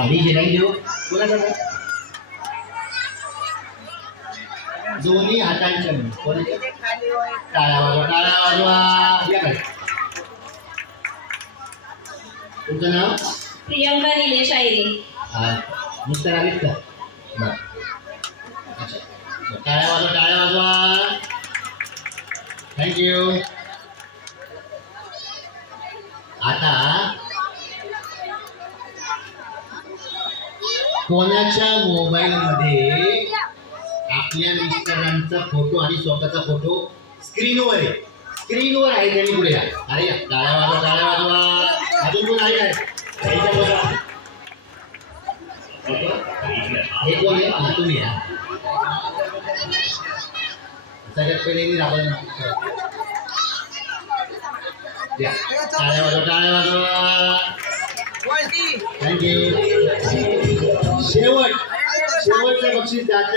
मी नाही देऊ कोणाचा दोन्ही हातांच्या टाळ्या वाजवा टाळ्या वाजवा या काय तुमचं नाव प्रियंका निलेश आयरे. मिस्टर आलेत का बरं अच्छा टाळ्या वाजवा थँक्यू. आता कोणाच्या मोबाईल मध्ये आपल्या मिस्टरांचा फोटो आणि स्वतःचा फोटो स्क्रीनवर आहे त्यांनी पुढे या. अरे या टाळ्या वाजवा अजून कोण आहे काय हे कोण आहे तुम्ही या सगळ्यात पहिले राबवलं टाळ्या वाजवा थँक्यू. शेवटचं बक्षीस जात